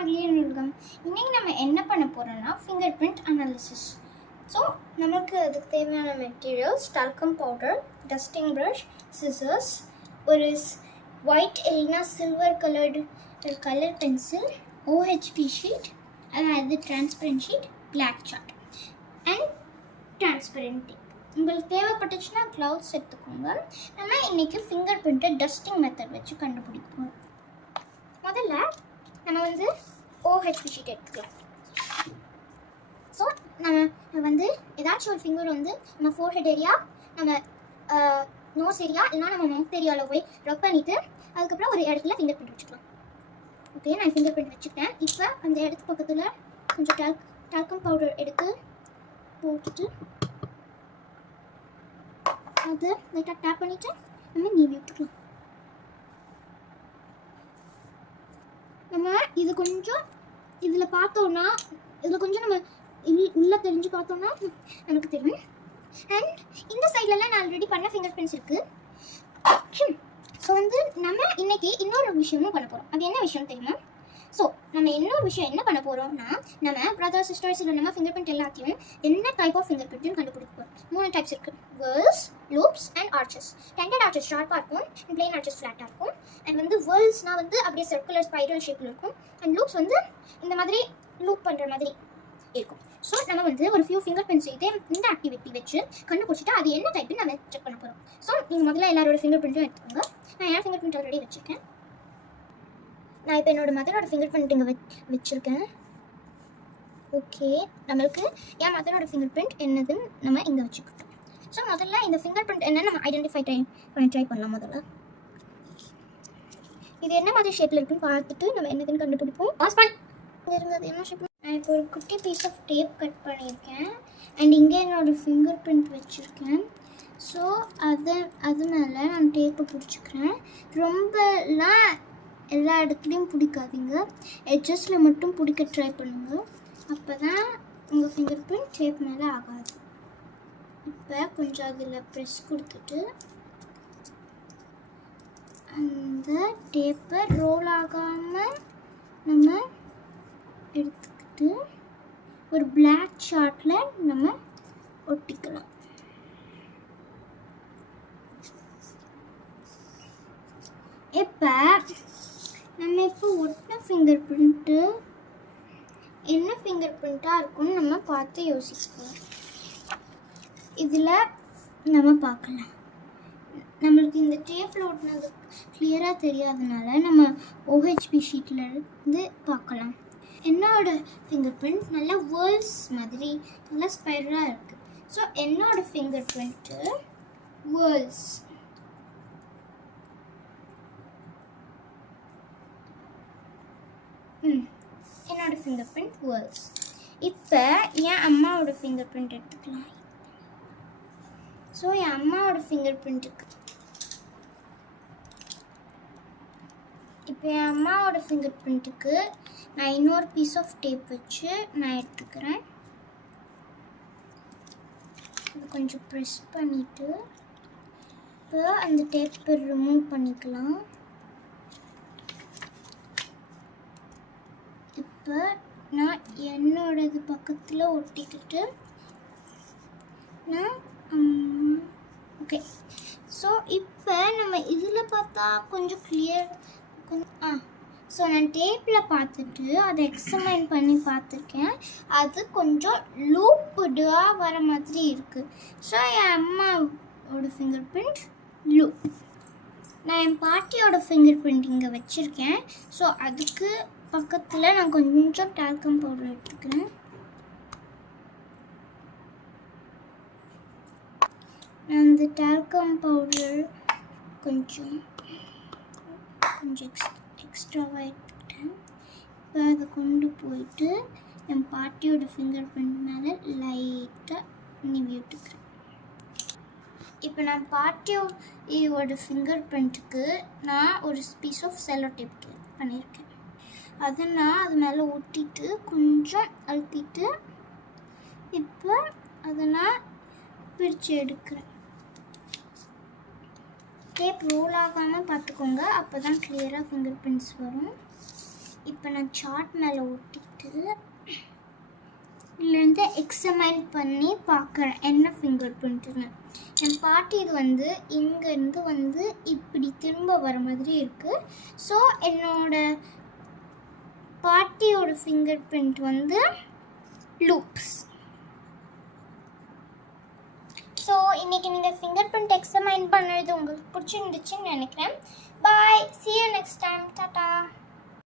Again welcome. இன்றைக்கி நம்ம என்ன பண்ண போகிறோம்னா ஃபிங்கர் பிரிண்ட் அனாலிசிஸ். ஸோ நமக்கு அதுக்கு தேவையான materials talcum powder, dusting brush, scissors, ஒரு ஒயிட் இல்லைன்னா silver colour pencil, OHP sheet, அதாவது transparent sheet, black chart and transparent tape. உங்களுக்கு தேவைப்பட்டுச்சுன்னா க்ளவுஸ் எடுத்துக்கோங்க. நம்ம இன்றைக்கி ஃபிங்கர் பிரிண்ட்டை டஸ்டிங் மெத்தட் வச்சு கண்டுபிடிப்போம். முதல்ல நம்ம ஓஹெச்பி ஷீட் எடுத்துக்கலாம். ஸோ நம்ம ஏதாச்சும் ஒரு ஃபிங்கர் நம்ம ஃபோர்ஹெட் ஏரியா, நம்ம நோஸ் ஏரியா இல்லைனா நம்ம மவுத் ஏரியாவில் போய் ரப் பண்ணிவிட்டு அதுக்கப்புறம் ஒரு இடத்துல ஃபிங்கர் பிரிண்ட் வச்சுக்கலாம். ஓகே, நான் ஃபிங்கர் பிரிண்ட் வச்சுக்கிட்டேன். இப்போ அந்த இடத்து பக்கத்தில் கொஞ்சம் டால்கம் பவுடர் எடுத்து போட்டுட்டு அதை லைட்டாக டேப் பண்ணிவிட்டு நம்ம நீவி விட்டுக்கலாம். நம்ம இது கொஞ்சம் இதில் பார்த்தோன்னா இதில் கொஞ்சம் நம்ம உள்ளே தெரிஞ்சு பார்த்தோன்னா நமக்கு தெரியும். அண்ட் இந்த சைட்லலாம் நான் ஆல்ரெடி பண்ண ஃபிங்கர் பிரிண்ட்ஸ் இருக்குது. ஸோ நம்ம இன்னைக்கு இன்னொரு விஷயமும் பண்ண போகிறோம். அது என்ன விஷயம் தெரியுமா? ஸோ நம்ம இன்னொரு விஷயம் என்ன பண்ண போகிறோம்னா, நம்ம பிரதர் சிஸ்டர்ஸ் இல்லை நம்ம ஃபிங்கர் பிரிண்ட் எல்லாத்தையும் என்ன டைப் ஆஃப் ஃபிங்கர் பிரிண்ட்னு கண்டுபிடிப்போம். 3 டைப்ஸ் இருக்குது: whorls, loops and arches. Tented arches ஷார்ப்பாக இருக்கும், பிளெயின் ஆர்ச்சஸ் ஃப்ளாட்டாக இருக்கும். அண்ட் வேர்ல்ஸ்னால் அப்படியே சர்க்குலர் ஸ்பைரல் ஷேப்பில் இருக்கும். அண்ட் லூப்ஸ் இந்த மாதிரி லூப் பண்ணுற மாதிரி இருக்கும். ஸோ நம்ம ஒரு ஃபியூ ஃபிங்கர் பிரிண்ட்ஸ் இந்த ஆக்டிவிட்டி வச்சு கண்டுபிடிச்சிட்டு அது என்ன டைப்னு நம்ம செக் பண்ண போகிறோம். ஸோ நீங்கள் முதல்ல எல்லாரோட ஃபிங்கர் பிரிண்ட்டும் எடுத்துக்கோங்க. நான் என் ஃபிங்கர் பிரிண்ட் ஆல்ரெடி வச்சுருக்கேன். நான் இப்போ என்னோடய மதரோட ஃபிங்கர் பிரிண்ட் இங்கே வச்சுருக்கேன். ஓகே, நம்மளுக்கு என் மதரோட ஃபிங்கர் பிரிண்ட் என்னதுன்னு நம்ம இங்கே வச்சுக்கிட்டோம். ஸோ முதல்ல இந்த ஃபிங்கர் பிரிண்ட் என்னன்னு நம்ம ஐடென்டிஃபை ட்ரை பண்ணலாம். முதல்ல இது என்ன மாதிரி ஷேப்பில் இருக்குன்னு பார்த்துட்டு நம்ம என்னதுன்னு கண்டுபிடிப்போம். இருந்தது என்ன ஷேப்? நான் இப்போ ஒரு குட்டி பீஸ் ஆஃப் டேப் கட் பண்ணியிருக்கேன். அண்ட் இங்கே என்னோடய ஃபிங்கர் பிரிண்ட் வச்சுருக்கேன். ஸோ அது மேலே நான் டேப்பை பிடிச்சிக்கிறேன். ரொம்பலாம் எல்லா இடத்துலையும் பிடிக்காதீங்க, எட்ஜஸில் மட்டும் பிடிக்க ட்ரை பண்ணுங்கள். அப்போ தான் உங்கள் ஃபிங்கர் பிரிண்ட் டேப் மேலே ஆகாது. இப்போ கொஞ்சம் அதில் ப்ரெஸ் கொடுத்துட்டு அந்த டேப்பை ரோல் ஆகாமல் நம்ம எடுத்துக்கிட்டு ஒரு பிளாக் சார்ட்டில் நம்ம ஒட்டிக்கலாம். இப்போ நம்ம ஒட்டின ஃபிங்கர் பிரிண்ட்டு என்ன ஃபிங்கர் பிரிண்ட்டாக இருக்கும்னு நம்ம பார்த்து யோசிக்கலாம். இதில் நம்ம பார்க்கலாம். நம்மளுக்கு இந்த டேப்பில் ஒட்டினது கிளியராக தெரியாதனால நம்ம ஓஹெச்பி ஷீட்டில் இருந்து பார்க்கலாம். என்னோடய ஃபிங்கர் பிரிண்ட் நல்லா வேர்ல்ஸ் மாதிரி நல்லா ஸ்பைரலாக இருக்குது. ஸோ என்னோடய ஃபிங்கர் பிரிண்ட்டு வேர்ல்ஸ். என்னோட ஃபிங்கர் பிரிண்ட் வேர்ல்ஸ். இப்போ என் அம்மாவோட ஃபிங்கர் பிரிண்ட் எடுத்துக்கலாம். ஸோ என் அம்மாவோட ஃபிங்கர் பிரிண்ட்டுக்கு நான் இன்னொரு பீஸ் ஆஃப் டேப் வச்சு நான் எடுத்துக்கிறேன். இது கொஞ்சம் ப்ரெஸ் பண்ணிவிட்டு இப்போ அந்த டேப்பை ரிமூவ் பண்ணிக்கலாம். இப்போ நான் என்னோடது பக்கத்தில் ஒட்டிக்கிட்டு நான் ஓகே. ஸோ இப்போ நம்ம இதில் பார்த்தா கொஞ்சம் கிளியர் ஸோ நான் டேப்பில் பார்த்துட்டு அதை எக்ஸாமைன் பண்ணி பார்த்துருக்கேன். அது கொஞ்சம் லூப்புடாக வர மாதிரி இருக்குது. ஸோ என் அம்மாவோட ஃபிங்கர் பிரிண்ட் லூப். நான் என் பாட்டியோட ஃபிங்கர் பிரிண்ட் இங்கே வச்சுருக்கேன். ஸோ அதுக்கு பக்கத்தில் நான் கொஞ்சம் டால்கம் பவுடர் எடுத்துக்கிறேன். நான் அந்த டால்கம் பவுடர் கொஞ்சம் எக்ஸ்ட்ராவாக எடுத்துக்கிட்டேன். இப்போ அதை கொண்டு போயிட்டு என் பாட்டியோட ஃபிங்கர் பிரிண்ட் மேலே லைட்டாக நீவி விட்டுக்கிறேன். இப்போ நான் பாட்டியோட ஃபிங்கர் பிரிண்ட்டுக்கு நான் ஒரு பீஸ் ஆஃப் செல்லோ டேப் பண்ணியிருக்கேன். அதை நான் அது மேலே ஒட்டிட்டு கொஞ்சம் அழுத்திட்டு இப்போ அதை நான் பிரித்து எடுக்கிறேன். டேப் ரோல் ஆகாமல் பார்த்துக்கோங்க, அப்போ தான் கிளியராக ஃபிங்கர் பிரிண்ட்ஸ் வரும். இப்போ நான் சார்ட் மேலே ஒட்டிட்டு இதுலேருந்து எக்ஸாமைன் பண்ணி பார்க்குறேன் என்ன ஃபிங்கர் பிரிண்ட்டுன்னு. என் பாட்டி இது வந்து இங்கேருந்து வந்து இப்படி திரும்ப வர மாதிரி இருக்குது. ஸோ என்னோட பாட்டியோட ஃபிங்கர் பிரிண்ட் வந்து லூப்ஸ். ஸோ இன்றைக்கி நீங்கள் ஃபிங்கர் பிரிண்ட் எக்ஸாமைன் பண்ணுறது உங்களுக்கு பிடிச்சிருந்துச்சுன்னு நினைக்கிறேன். பாய், see you next time. Tata.